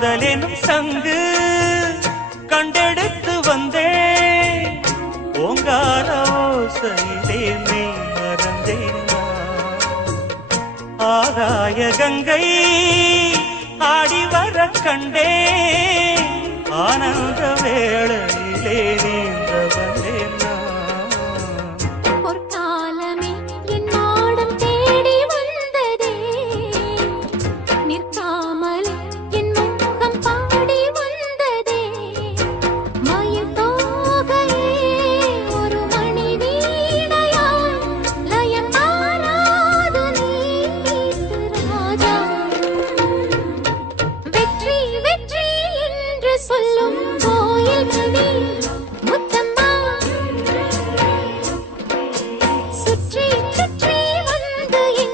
காதலெனும் சங்கு கண்டெடுத்து வந்தேன் ஓங்கார ஓசையிலே நீ மறந்தேன் ஆகாய கங்கை ஆடி வர கண்டே ஆனந்த வேளையிலே நீ